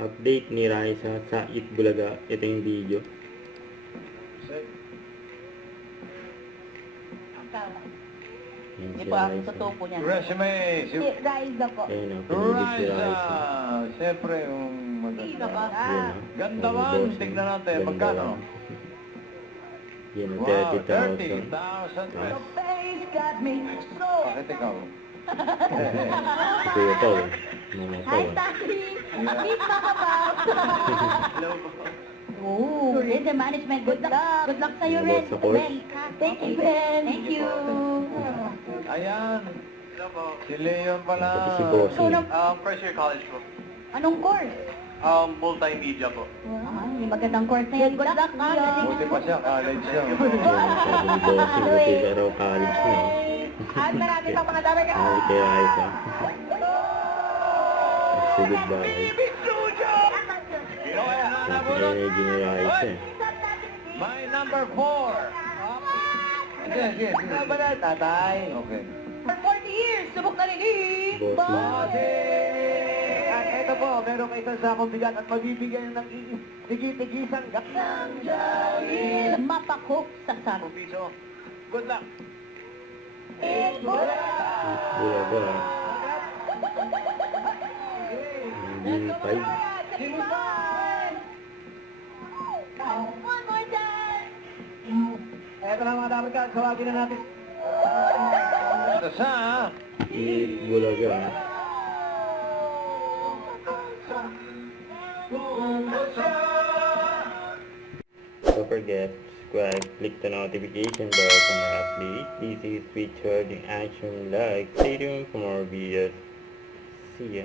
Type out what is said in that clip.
Update ni Raisa sa Itbulaga. Ito yung video. Yan Hindi si po ang Raisa. totoo po niya. Resume. Si Raisa po. Ayun o, pinili si Raisa. Raisa. Siyempre, yung Isa pa. maganda. Yan o. Ganda Ang man. bossing. Tignan natin. Ganda Magkano? man. Yan o, Wow, 30,000. 30,000 pesos. Face got me so... Bakit ikaw? Si Kuya Pao eh. Mama Pao Hi, eh. Tati! Meet Makapaw! Oh, Rhythm Management. Good luck. Good luck sa'yo, Ano ba Ren. sa course? Ben. Thank you, Ben. Thank you. Ayan. Si Leon pala. Pati si Bossing. First year college po. Anong course? Multimedia po. May magandang course na yan. Good luck, Leon. Buti pa siya. College siya. Yan, sabi ni Bossing. Buti ka raw college na eh. At marami pang mga dami ka. Mahal kay Raisa. Say goodbye. Sabi energy ni Raisa eh. My number 4. Sige, sige. Ba na, tatay? Okay. For 40 years, subok na rin Bossing. Body! At ito po, meron kayo isang sakong bigat at magbibigyan ng tigi-tigisang gatang jahil. Mapakok sa sarap. Piso. Good luck. Wala ba? Hindi 5. One more time! Eto na mga dapat ka, sawagin na natin. Ito sa, Itbulaga. Don't forget, subscribe, click the notification bell for more updates. This is Richard in Action Like. Stay tuned for more videos. See ya.